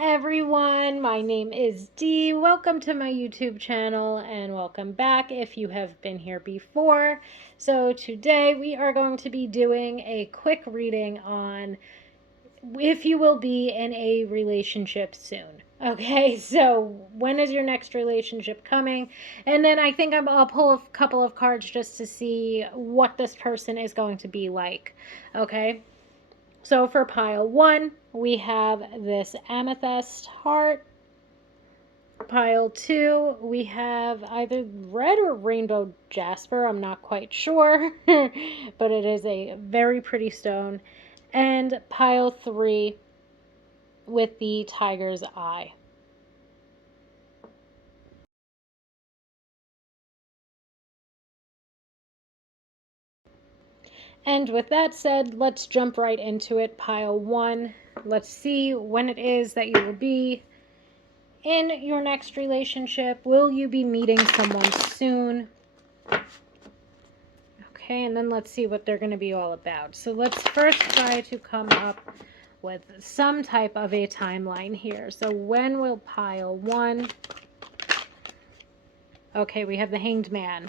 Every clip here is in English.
everyone, my name is Dee. Welcome to my YouTube channel and welcome back if you have been here before. So today we are going to be doing a quick reading on if you will be in a relationship soon. Okay, so when is your next relationship coming? And then I think I'll pull a couple of cards just to see what this person is going to be like. Okay. So for pile 1, we have this amethyst heart. Pile 2, we have either red or rainbow jasper. I'm not quite sure, but it is a very pretty stone. And pile 3 with the tiger's eye. And with that said, let's jump right into it. Pile 1, let's see when it is that you will be in your next relationship. Will you be meeting someone soon? Okay, and then let's see what they're going to be all about. So let's first try to come up with some type of a timeline here. So when will pile 1? Okay, we have the Hanged Man.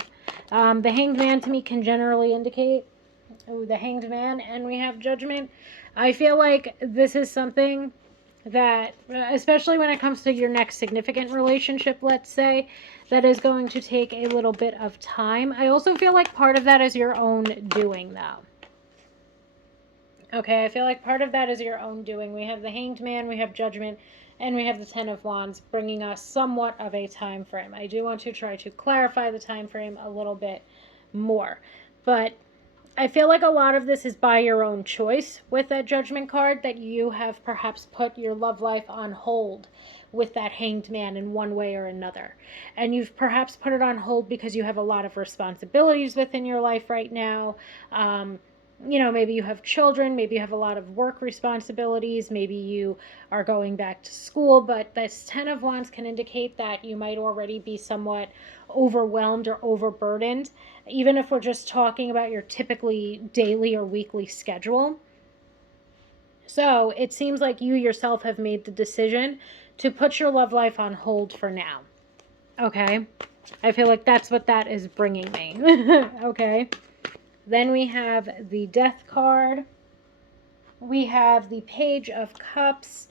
The Hanged Man to me can generally indicate the Hanged Man, and we have Judgment. I feel like this is something that, especially when it comes to your next significant relationship, let's say, that is going to take a little bit of time. I also feel like part of that is your own doing, though. Okay, I feel like part of that is your own doing. We have the Hanged Man, we have Judgment, and we have the Ten of Wands, bringing us somewhat of a time frame. I do want to try to clarify the time frame a little bit more, but I feel like a lot of this is by your own choice with that Judgment card, that you have perhaps put your love life on hold with that Hanged Man in one way or another. And you've perhaps put it on hold because you have a lot of responsibilities within your life right now. Maybe you have children, maybe you have a lot of work responsibilities, maybe you are going back to school, but this Ten of Wands can indicate that you might already be somewhat overwhelmed or overburdened, even if we're just talking about your typically daily or weekly schedule. So it seems like you yourself have made the decision to put your love life on hold for now. Okay? I feel like that's what that is bringing me. Okay? Then we have the Death card. We have the Page of Cups.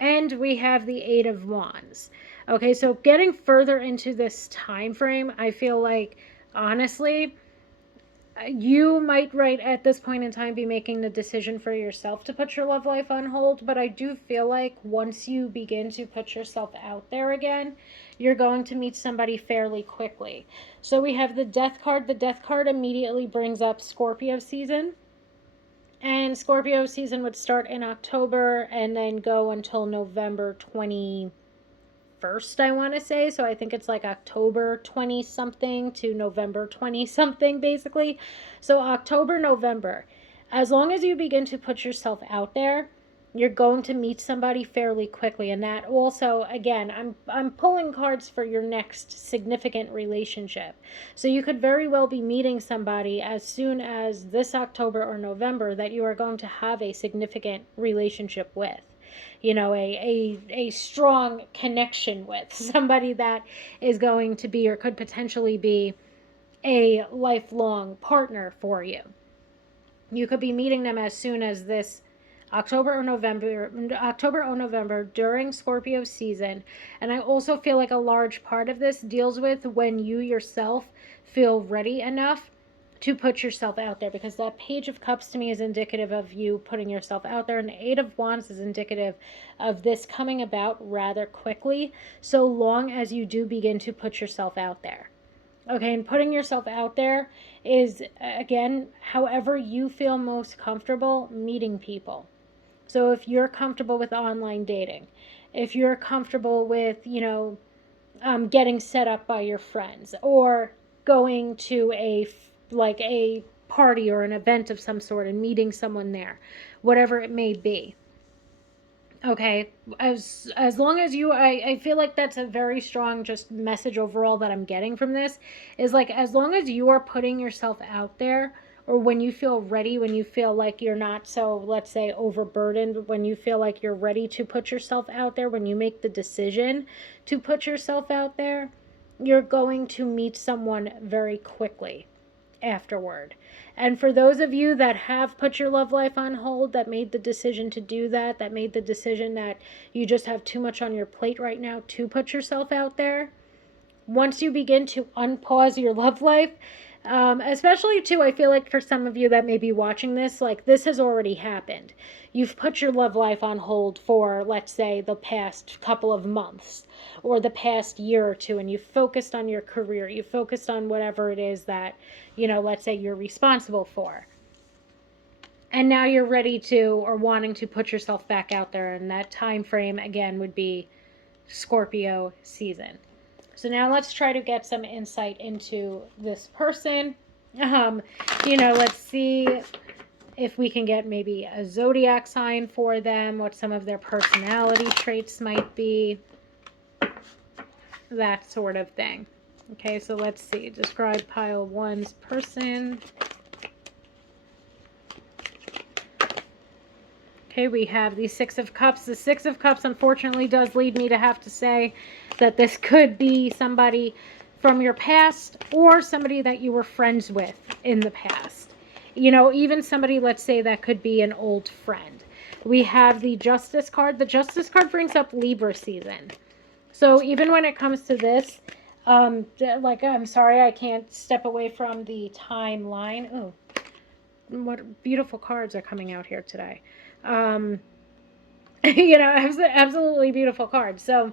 And we have the Eight of Wands. Okay, so getting further into this time frame, I feel like, honestly, you might right at this point in time be making the decision for yourself to put your love life on hold, but I do feel like once you begin to put yourself out there again, you're going to meet somebody fairly quickly. So we have the Death card. The Death card immediately brings up Scorpio season. And Scorpio season would start in October and then go until November 21st, I want to say. So I think it's like October 20 something to November 20 something, basically. So October, November, as long as you begin to put yourself out there, you're going to meet somebody fairly quickly. And that also, again, I'm pulling cards for your next significant relationship. So you could very well be meeting somebody as soon as this October or November that you are going to have a significant relationship with. A strong connection with somebody that is going to be or could potentially be a lifelong partner for you. You could be meeting them as soon as this October or November during Scorpio season. And I also feel like a large part of this deals with when you yourself feel ready enough to put yourself out there, because that Page of Cups to me is indicative of you putting yourself out there, and the Eight of Wands is indicative of this coming about rather quickly, so long as you do begin to put yourself out there. Okay, and putting yourself out there is, again, however you feel most comfortable meeting people. So if you're comfortable with online dating, if you're comfortable with, getting set up by your friends, or going to a party or an event of some sort and meeting someone there, whatever it may be. Okay, as long as you, I feel like that's a very strong just message overall that I'm getting from this, is like, as long as you are putting yourself out there or when you feel ready, when you feel like you're not so, let's say, overburdened, when you feel like you're ready to put yourself out there, when you make the decision to put yourself out there, you're going to meet someone very quickly afterward. And for those of you that have put your love life on hold, that made the decision to do that, that made the decision that you just have too much on your plate right now to put yourself out there, once you begin to unpause your love life, especially too, I feel like for some of you that may be watching this, like this has already happened. You've put your love life on hold for, let's say, the past couple of months or the past year or two, and you've focused on your career, you focused on whatever it is that, let's say you're responsible for. And now you're ready to or wanting to put yourself back out there, and that time frame again would be Scorpio season. So now let's try to get some insight into this person. Let's see if we can get maybe a zodiac sign for them, what some of their personality traits might be, that sort of thing. Okay, so let's see. Describe pile one's person. Okay, we have the Six of Cups. The Six of Cups, unfortunately, does lead me to have to say that this could be somebody from your past or somebody that you were friends with in the past. Even somebody, let's say, that could be an old friend. We have the Justice card. The Justice card brings up Libra season. So even when it comes to this, I'm sorry, I can't step away from the timeline. Oh, what beautiful cards are coming out here today. Absolutely beautiful cards. So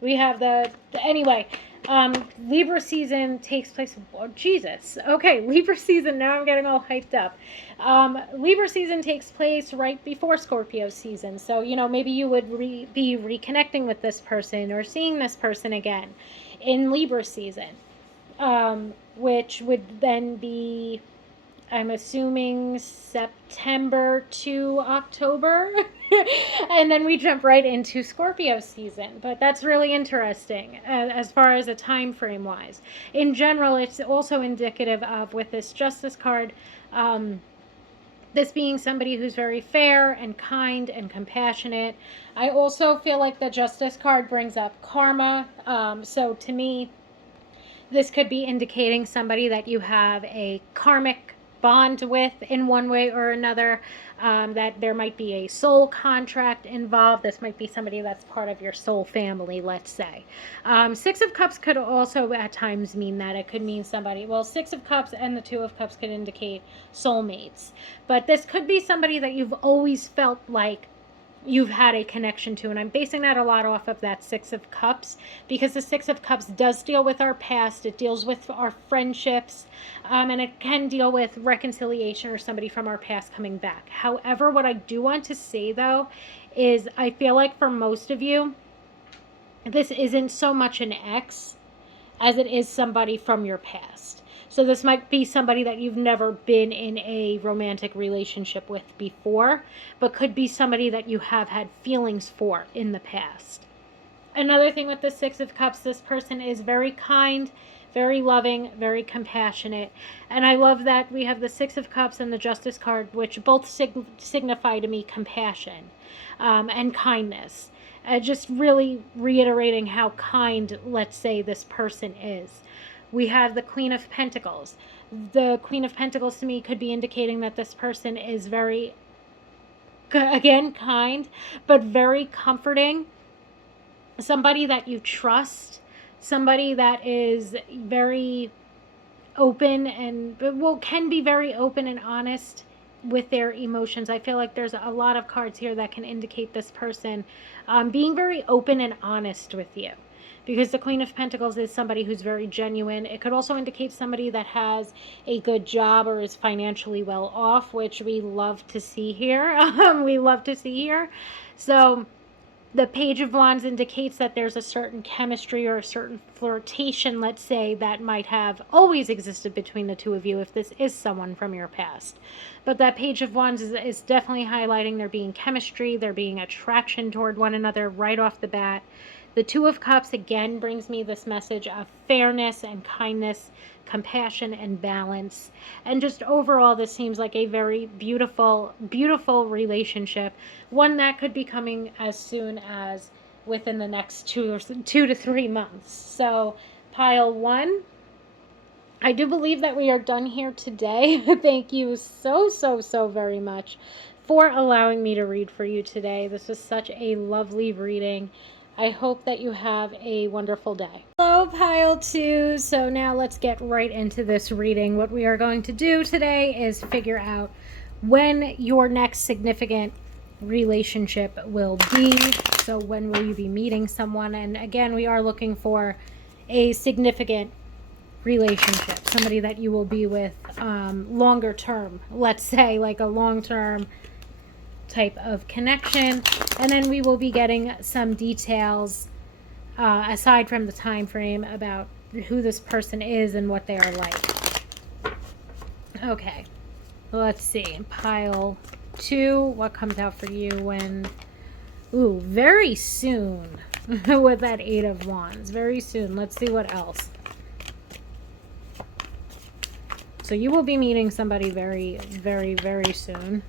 we have anyway, Libra season takes place, Libra season, now I'm getting all hyped up. Libra season takes place right before Scorpio season. So, maybe you would be reconnecting with this person or seeing this person again in Libra season, which would then be, I'm assuming, September to October. And then we jump right into Scorpio season. But that's really interesting as far as a time frame wise. In general, it's also indicative of, with this Justice card, this being somebody who's very fair and kind and compassionate. I also feel like the Justice card brings up karma. So to me, this could be indicating somebody that you have a karmic bond with in one way or another, that there might be a soul contract involved. This might be somebody that's part of your soul family, let's say. Six of Cups could also at times mean that. It could mean somebody, Six of Cups and the Two of Cups could indicate soulmates. But this could be somebody that you've always felt like you've had a connection to, and I'm basing that a lot off of that Six of Cups, because the Six of Cups does deal with our past, it deals with our friendships, and it can deal with reconciliation or somebody from our past coming back. However, what I do want to say though is I feel like for most of you, this isn't so much an ex as it is somebody from your past. So this might be somebody that you've never been in a romantic relationship with before, but could be somebody that you have had feelings for in the past. Another thing with the Six of Cups, this person is very kind, very loving, very compassionate. And I love that we have the Six of Cups and the Justice card, which both signify to me compassion and kindness. Just really reiterating how kind, let's say, this person is. We have the Queen of Pentacles. The Queen of Pentacles to me could be indicating that this person is very, again, kind, but very comforting. Somebody that you trust. Somebody that is very open and, can be very open and honest with their emotions. I feel like there's a lot of cards here that can indicate this person being very open and honest with you. Because the Queen of Pentacles is somebody who's very genuine. It could also indicate somebody that has a good job or is financially well off, which we love to see here. We love to see here. So the Page of Wands indicates that there's a certain chemistry or a certain flirtation, let's say, that might have always existed between the two of you if this is someone from your past. But that Page of Wands is definitely highlighting there being chemistry, there being attraction toward one another right off the bat. The Two of Cups again brings me this message of fairness and kindness, compassion and balance. And just overall, this seems like a very beautiful, beautiful relationship. One that could be coming as soon as within the next 2 to 3 months. So pile 1, I do believe that we are done here today. Thank you so very much for allowing me to read for you today. This was such a lovely reading. I hope that you have a wonderful day. Hello, pile 2. So now let's get right into this reading. What we are going to do today is figure out when your next significant relationship will be. So when will you be meeting someone? And again, we are looking for a significant relationship, somebody that you will be with longer term, let's say, like a long-term type of connection. And then we will be getting some details aside from the time frame about who this person is and what they are like. Okay, let's see. Pile 2, what comes out for you when... Ooh, very soon. With that 8 of Wands. Very soon. Let's see what else. So you will be meeting somebody very, very soon.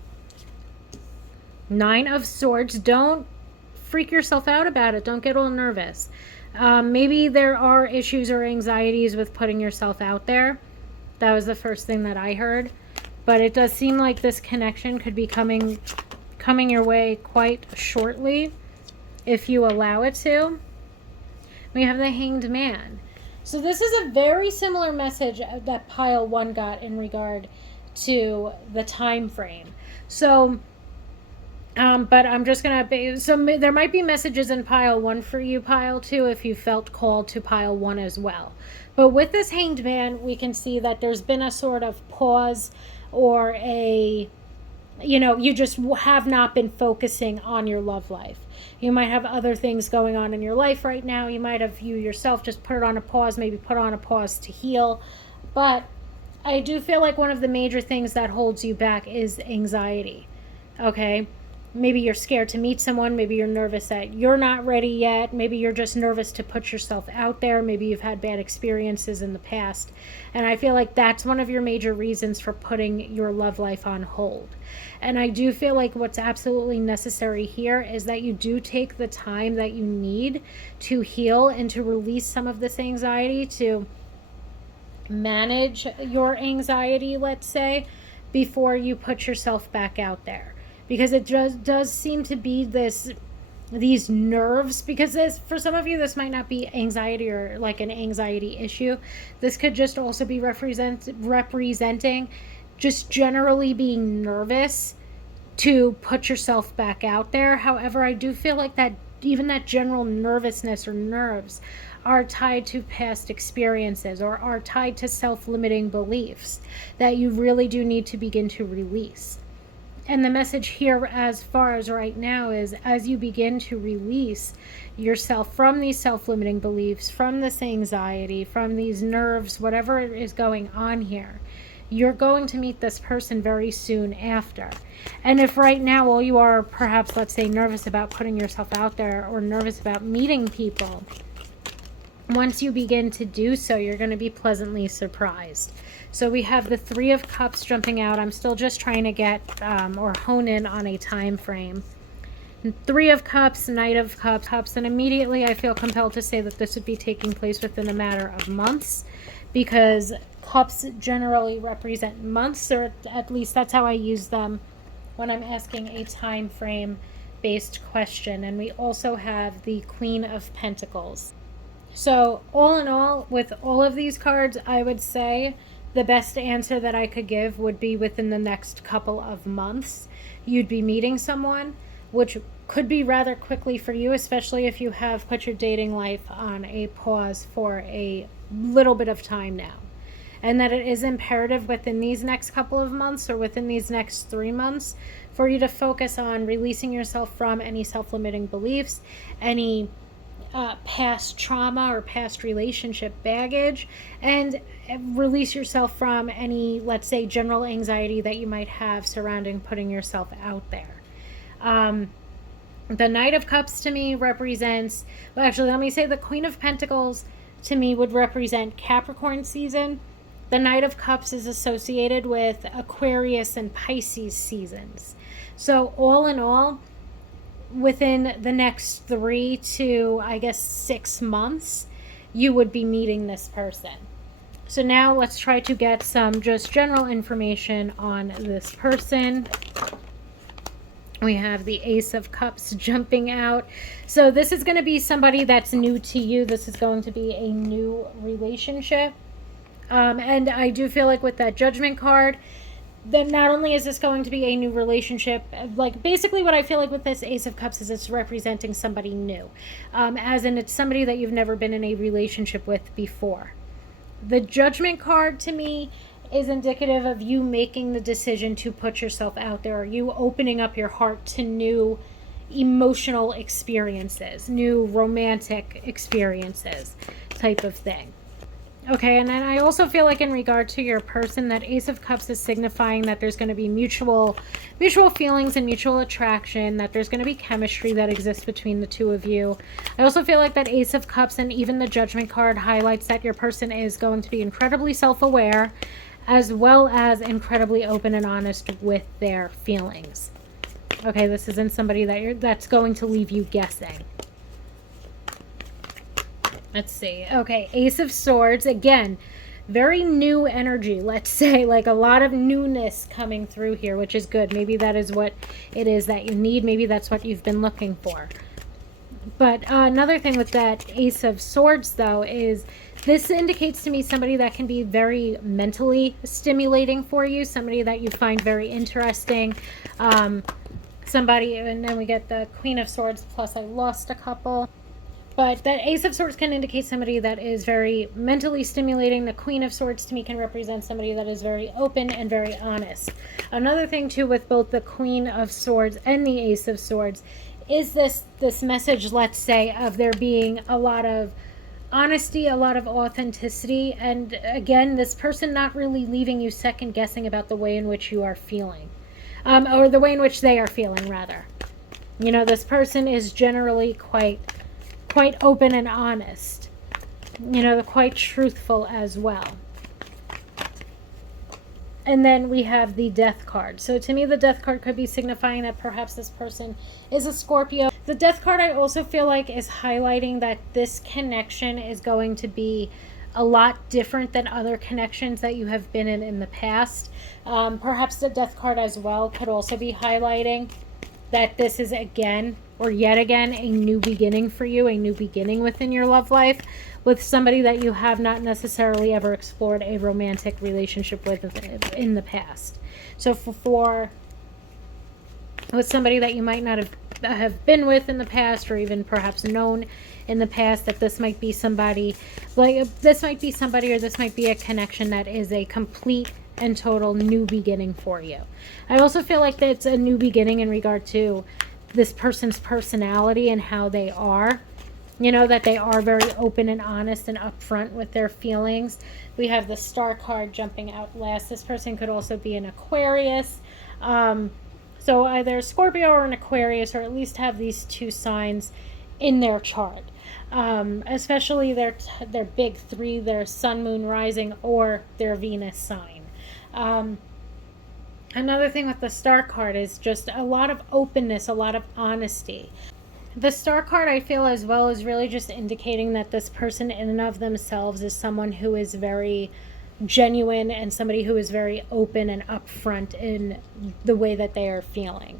9 of Swords. Don't freak yourself out about it. Don't get all nervous. Maybe there are issues or anxieties with putting yourself out there. That was the first thing that I heard. But it does seem like this connection could be coming your way quite shortly if you allow it to. We have the Hanged Man. So this is a very similar message that pile 1 got in regard to the time frame. So, but I'm just going to, so there might be messages in pile 1 for you, pile 2, if you felt called to pile 1 as well. But with this Hanged Man, we can see that there's been a sort of pause or a, you just have not been focusing on your love life. You might have other things going on in your life right now. You might have you yourself just put it on a pause, maybe put on a pause to heal. But I do feel like one of the major things that holds you back is anxiety. Okay? Maybe you're scared to meet someone. Maybe you're nervous that you're not ready yet. Maybe you're just nervous to put yourself out there. Maybe you've had bad experiences in the past. And I feel like that's one of your major reasons for putting your love life on hold. And I do feel like what's absolutely necessary here is that you do take the time that you need to heal and to release some of this anxiety, to manage your anxiety, let's say, before you put yourself back out there. Because it just does seem to be these nerves, because this, for some of you, this might not be anxiety or like an anxiety issue. This could just also be representing just generally being nervous to put yourself back out there. However, I do feel like that even that general nervousness or nerves are tied to past experiences or are tied to self-limiting beliefs that you really do need to begin to release. And the message here as far as right now is, as you begin to release yourself from these self-limiting beliefs, from this anxiety, from these nerves, whatever is going on here, you're going to meet this person very soon after. And if right now all you are perhaps, let's say, nervous about putting yourself out there or nervous about meeting people, once you begin to do so, you're going to be pleasantly surprised. So we have the 3 of Cups jumping out. I'm still just trying to get or hone in on a time frame. 3 of Cups, Knight of Cups, and immediately I feel compelled to say that this would be taking place within a matter of months, because Cups generally represent months, or at least that's how I use them when I'm asking a time frame based question. And we also have the Queen of Pentacles. So all in all, with all of these cards, I would say the best answer that I could give would be within the next couple of months. You'd be meeting someone, which could be rather quickly for you, especially if you have put your dating life on a pause for a little bit of time now. And that it is imperative within these next couple of months or within these next 3 months for you to focus on releasing yourself from any self-limiting beliefs, any past trauma or past relationship baggage, and release yourself from any, let's say, general anxiety that you might have surrounding putting yourself out there. The Knight of Cups to me represents, well, actually, let me say the Queen of Pentacles to me would represent Capricorn season. The Knight of Cups is associated with Aquarius and Pisces seasons. So all in all, within the next 3 to, I guess, 6 months, you would be meeting this person. So now let's try to get some just general information on this person. We have the Ace of Cups jumping out. So this is going to be somebody that's new to you. This is going to be a new relationship. And I do feel like with that Judgment card, then not only is this going to be a new relationship, like basically what I feel like with this Ace of Cups is it's representing somebody new. As in it's somebody that you've never been in a relationship with before. The Judgment card to me is indicative of you making the decision to put yourself out there, or you opening up your heart to new emotional experiences, new romantic experiences type of thing. Okay, and then I also feel like in regard to your person, that Ace of Cups is signifying that there's going to be mutual feelings and mutual attraction, that there's going to be chemistry that exists between the two of you. I also feel like that Ace of Cups and even the Judgment card highlights that your person is going to be incredibly self-aware, as well as incredibly open and honest with their feelings. Okay, this isn't somebody that's going to leave you guessing. Let's see. Okay, Ace of Swords. Again, very new energy, let's say. Like a lot of newness coming through here, which is good. Maybe that is what it is that you need. Maybe that's what you've been looking for. But another thing with that Ace of Swords, though, is this indicates to me somebody that can be very mentally stimulating for you, somebody that you find very interesting, somebody, and then we get the Queen of Swords, plus I lost a couple. But that Ace of Swords can indicate somebody that is very mentally stimulating. The Queen of Swords to me can represent somebody that is very open and very honest. Another thing too with both the Queen of Swords and the Ace of Swords is this message, let's say, of there being a lot of honesty, a lot of authenticity, and again, this person not really leaving you second guessing about the way in which you are feeling, or the way in which they are feeling, rather. You know, this person is generally quite open and honest, you know, quite truthful as well. And then we have the Death card. So to me, the Death card could be signifying that perhaps this person is a Scorpio. The Death card, I also feel like, is highlighting that this connection is going to be a lot different than other connections that you have been in the past. Perhaps the Death card as well could also be highlighting that this is again, or yet again, a new beginning for you, a new beginning within your love life with somebody that you have not necessarily ever explored a romantic relationship with in the past. So with somebody that you might not have been with in the past, or even perhaps known in the past, that this might be somebody, or this might be a connection that is a complete and total new beginning for you. I also feel like that it's a new beginning in regard to this person's personality and how they are. You know, that they are very open and honest and upfront with their feelings. We have the Star card jumping out last. This person could also be an Aquarius. So either Scorpio or an Aquarius, or at least have these two signs in their chart. Especially their big three, their Sun, Moon, Rising, or their Venus sign. Another thing with the Star card is just a lot of openness, a lot of honesty. The Star card, I feel as well, is really just indicating that this person in and of themselves is someone who is very genuine and somebody who is very open and upfront in the way that they are feeling.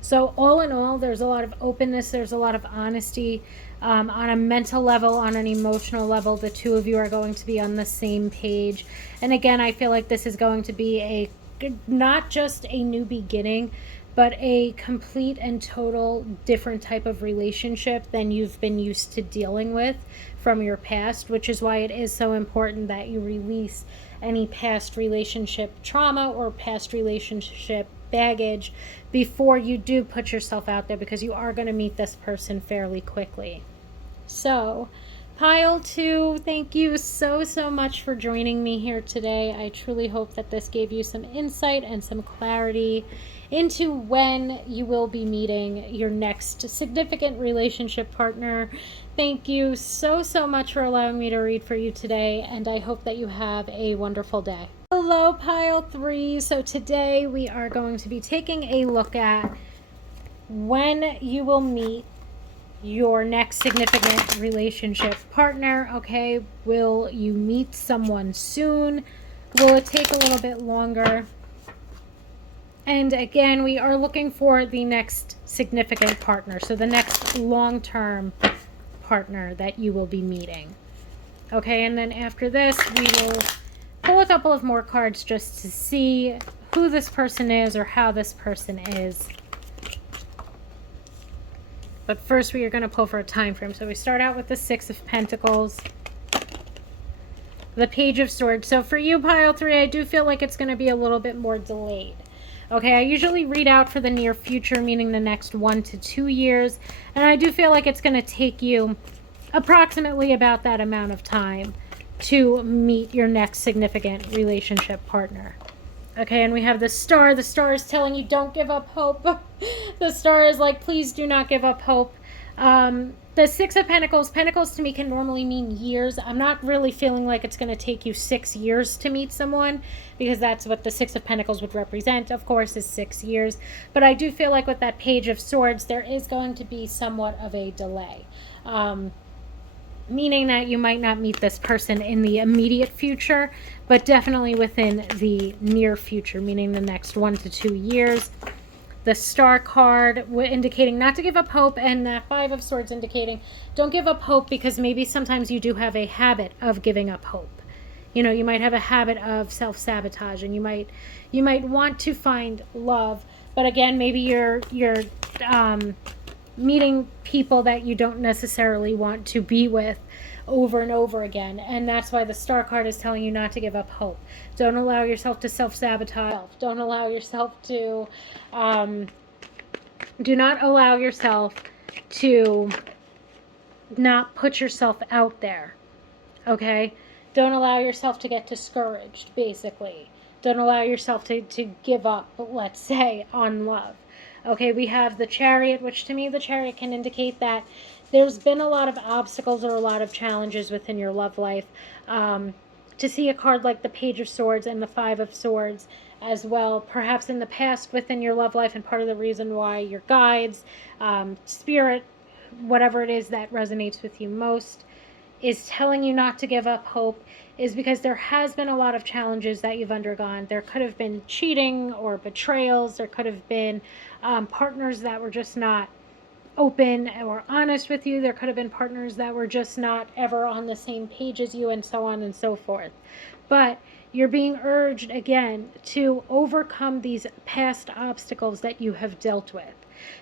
So all in all, there's a lot of openness, there's a lot of honesty. On a mental level, on an emotional level, the two of you are going to be on the same page. And again, I feel like this is going to be not just a new beginning, but a complete and total different type of relationship than you've been used to dealing with from your past, which is why it is so important that you release any past relationship trauma or past relationship baggage before you do put yourself out there, because you are going to meet this person fairly quickly. So Pile 2, thank you so much for joining me here today. I truly hope that this gave you some insight and some clarity into when you will be meeting your next significant relationship partner. Thank you so much for allowing me to read for you today, and I hope that you have a wonderful day. Hello, Pile 3. So today we are going to be taking a look at when you will meet your next significant relationship partner. Okay, will you meet someone soon? Will it take a little bit longer? And again, we are looking for the next significant partner, so the next long-term partner that you will be meeting. Okay, and then after this, we will pull a couple of more cards just to see who this person is or how this person is. But first, we are going to pull for a time frame. So we start out with the Six of Pentacles, the Page of Swords. So for you, Pile 3, I do feel like it's going to be a little bit more delayed. Okay, I usually read out for the near future, meaning the next 1 to 2 years. And I do feel like it's going to take you approximately about that amount of time to meet your next significant relationship partner. Okay, and we have the Star. The Star is telling you don't give up hope. The Star is like, please do not give up hope. The Six of Pentacles. Pentacles to me can normally mean years. I'm not really feeling like it's going to take you 6 years to meet someone, because that's what the Six of Pentacles would represent, of course, is 6 years. But I do feel like with that Page of Swords, there is going to be somewhat of a delay. Meaning that you might not meet this person in the immediate future, but definitely within the near future, meaning the next 1 to 2 years. The Star card indicating not to give up hope, and that Five of Swords indicating don't give up hope, because maybe sometimes you do have a habit of giving up hope. You know, you might have a habit of self-sabotage, and you might want to find love, but again, maybe you're meeting people that you don't necessarily want to be with over and over again, and that's why the Star card is telling you not to give up hope. Don't allow yourself to self-sabotage. Don't allow yourself to do not allow yourself to not put yourself out there. Okay, don't allow yourself to get discouraged, basically. Don't allow yourself to give up, let's say, on love. Okay, we have the Chariot, which to me the Chariot can indicate that there's been a lot of obstacles or a lot of challenges within your love life. To see a card like the Page of Swords and the Five of Swords as well, perhaps in the past within your love life, and part of the reason why your guides, spirit, whatever it is that resonates with you most, is telling you not to give up hope, is because there has been a lot of challenges that you've undergone. There could have been cheating or betrayals. There could have been partners that were just not open or honest with you. There could have been partners that were just not ever on the same page as you, and so on and so forth. But you're being urged again to overcome these past obstacles that you have dealt with,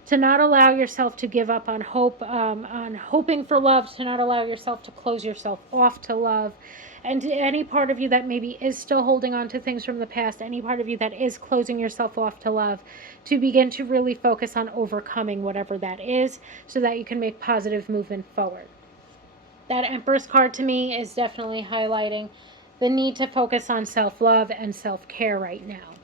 to not allow yourself to give up on hope, on hoping for love, to not allow yourself to close yourself off to love. And to any part of you that maybe is still holding on to things from the past, any part of you that is closing yourself off to love, to begin to really focus on overcoming whatever that is, so that you can make positive movement forward. That Empress card to me is definitely highlighting the need to focus on self-love and self-care right now.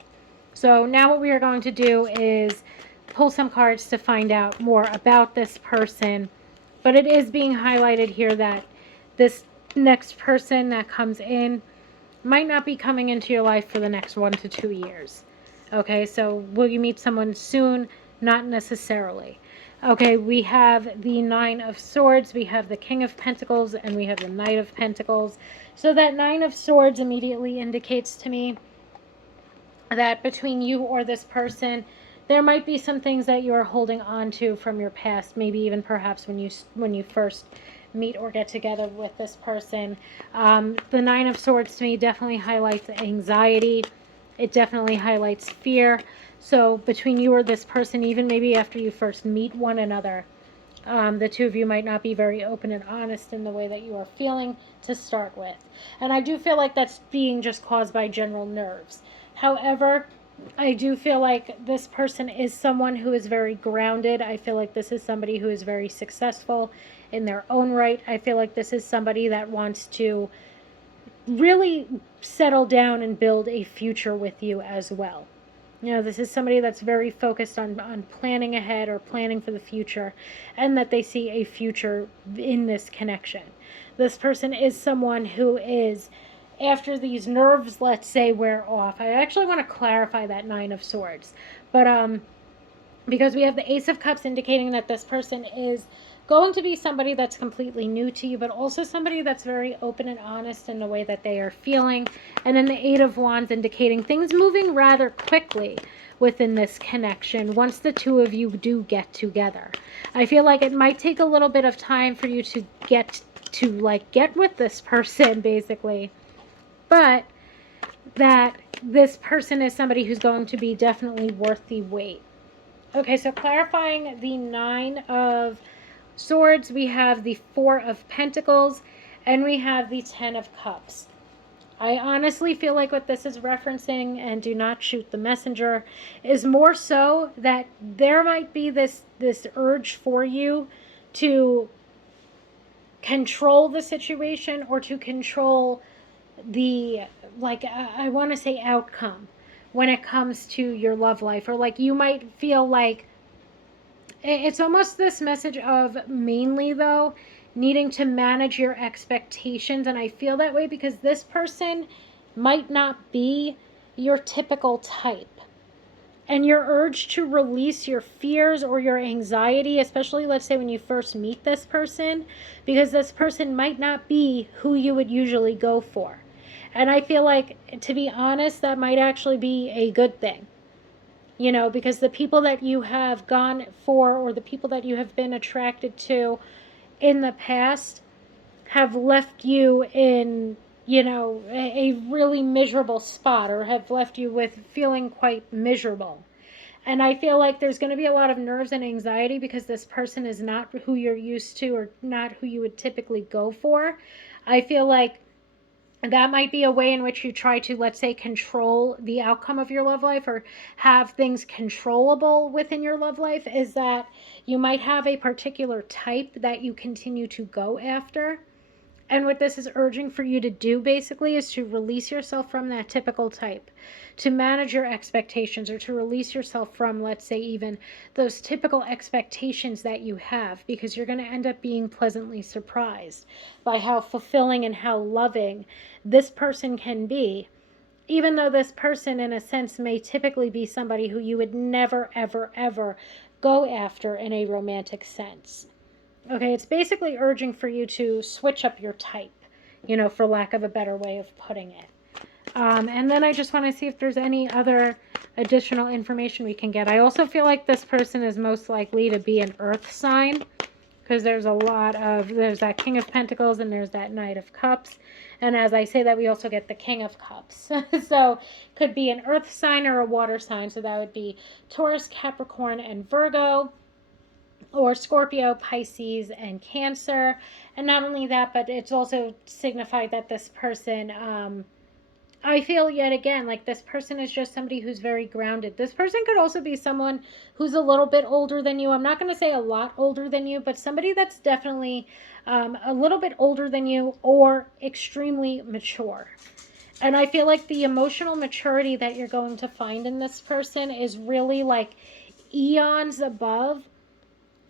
So now what we are going to do is pull some cards to find out more about this person. But it is being highlighted here that this next person that comes in might not be coming into your life for the next 1 to 2 years. Okay, so will you meet someone soon? Not necessarily. Okay, we have the Nine of Swords, we have the King of Pentacles, and we have the Knight of Pentacles. So that Nine of Swords immediately indicates to me that between you or this person, there might be some things that you are holding on to from your past, maybe even perhaps when you first meet or get together with this person. The Nine of Swords to me definitely highlights anxiety. It definitely highlights fear. So between you or this person, even maybe after you first meet one another, the two of you might not be very open and honest in the way that you are feeling to start with. And I do feel like that's being just caused by general nerves. However, I do feel like this person is someone who is very grounded. I feel like this is somebody who is very successful in their own right. I feel like this is somebody that wants to really settle down and build a future with you as well. This is somebody that's very focused on planning ahead or planning for the future, and that they see a future in this connection. This person is someone who is, after these nerves, let's say, wear off. I actually want to clarify that Nine of Swords. But because we have the Ace of Cups indicating that this person is going to be somebody that's completely new to you, but also somebody that's very open and honest in the way that they are feeling. And then the Eight of Wands indicating things moving rather quickly within this connection once the two of you do get together. I feel like it might take a little bit of time for you to get with this person, basically. But that this person is somebody who's going to be definitely worth the wait. Okay, so clarifying the Nine of Swords, we have the Four of Pentacles, and we have the Ten of Cups. I honestly feel like what this is referencing, and do not shoot the messenger, is more so that there might be this urge for you to control the situation, or to control the, I want to say, outcome when it comes to your love life. Or like you might feel like it's almost this message of, mainly though, needing to manage your expectations. And I feel that way because this person might not be your typical type. And your urge to release your fears or your anxiety, especially let's say when you first meet this person, because this person might not be who you would usually go for. And I feel like, to be honest, that might actually be a good thing. Because the people that you have gone for, or the people that you have been attracted to in the past, have left you in, a really miserable spot, or have left you with feeling quite miserable. And I feel like there's going to be a lot of nerves and anxiety because this person is not who you're used to, or not who you would typically go for. I feel like that might be a way in which you try to, let's say, control the outcome of your love life, or have things controllable within your love life, is that you might have a particular type that you continue to go after. And what this is urging for you to do, basically, is to release yourself from that typical type, to manage your expectations, or to release yourself from, let's say, even those typical expectations that you have, because you're going to end up being pleasantly surprised by how fulfilling and how loving this person can be, even though this person, in a sense, may typically be somebody who you would never, ever, ever go after in a romantic sense. Okay, it's basically urging for you to switch up your type, for lack of a better way of putting it. And then I just want to see if there's any other additional information we can get. I also feel like this person is most likely to be an earth sign, because there's that King of Pentacles, and there's that Knight of Cups. And as I say that, we also get the King of Cups. So could be an earth sign or a water sign. So that would be Taurus, Capricorn, and Virgo, or Scorpio, Pisces, and Cancer. And not only that, but it's also signified that this person, I feel yet again like this person is just somebody who's very grounded. This person could also be someone who's a little bit older than you. I'm not going to say a lot older than you, but somebody that's definitely a little bit older than you, or extremely mature. And I feel like the emotional maturity that you're going to find in this person is really like eons above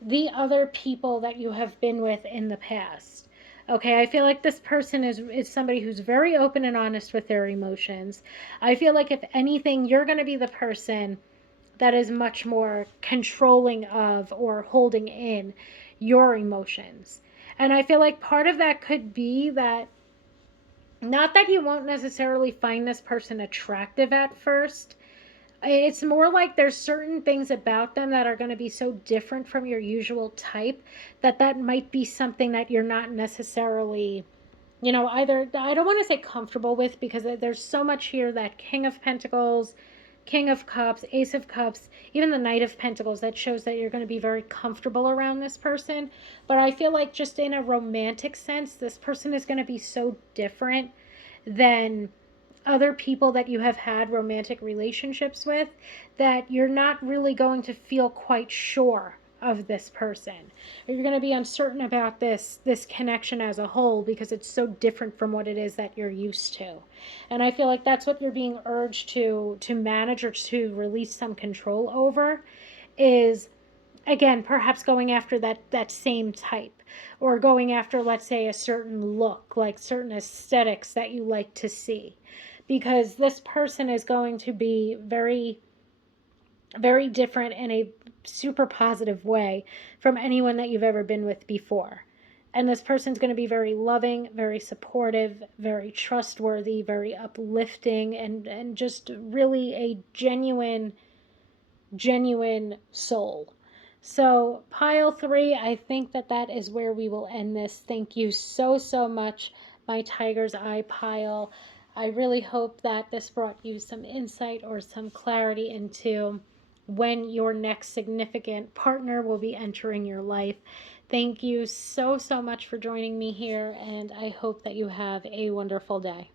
the other people that you have been with in the past. Okay, I feel like this person is somebody who's very open and honest with their emotions. I feel like, if anything, you're going to be the person that is much more controlling of, or holding in, your emotions. And I feel like part of that could be that, not that you won't necessarily find this person attractive at first. It's more like there's certain things about them that are going to be so different from your usual type that might be something that you're not necessarily, either, I don't want to say comfortable with, because there's so much here, that King of Pentacles, King of Cups, Ace of Cups, even the Knight of Pentacles, that shows that you're going to be very comfortable around this person. But I feel like, just in a romantic sense, this person is going to be so different than other people that you have had romantic relationships with, that you're not really going to feel quite sure of this person, or you're going to be uncertain about this connection as a whole because it's so different from what it is that you're used to. And I feel like that's what you're being urged to manage or to release some control over, is again perhaps going after that same type, or going after, let's say, a certain look, like certain aesthetics that you like to see, because this person is going to be very, very different in a super positive way from anyone that you've ever been with before. And this person's going to be very loving, very supportive, very trustworthy, very uplifting, and just really a genuine soul. So pile 3, I think that is where we will end this. Thank you so much, my tiger's eye pile. I really hope that this brought you some insight or some clarity into when your next significant partner will be entering your life. Thank you so much for joining me here, and I hope that you have a wonderful day.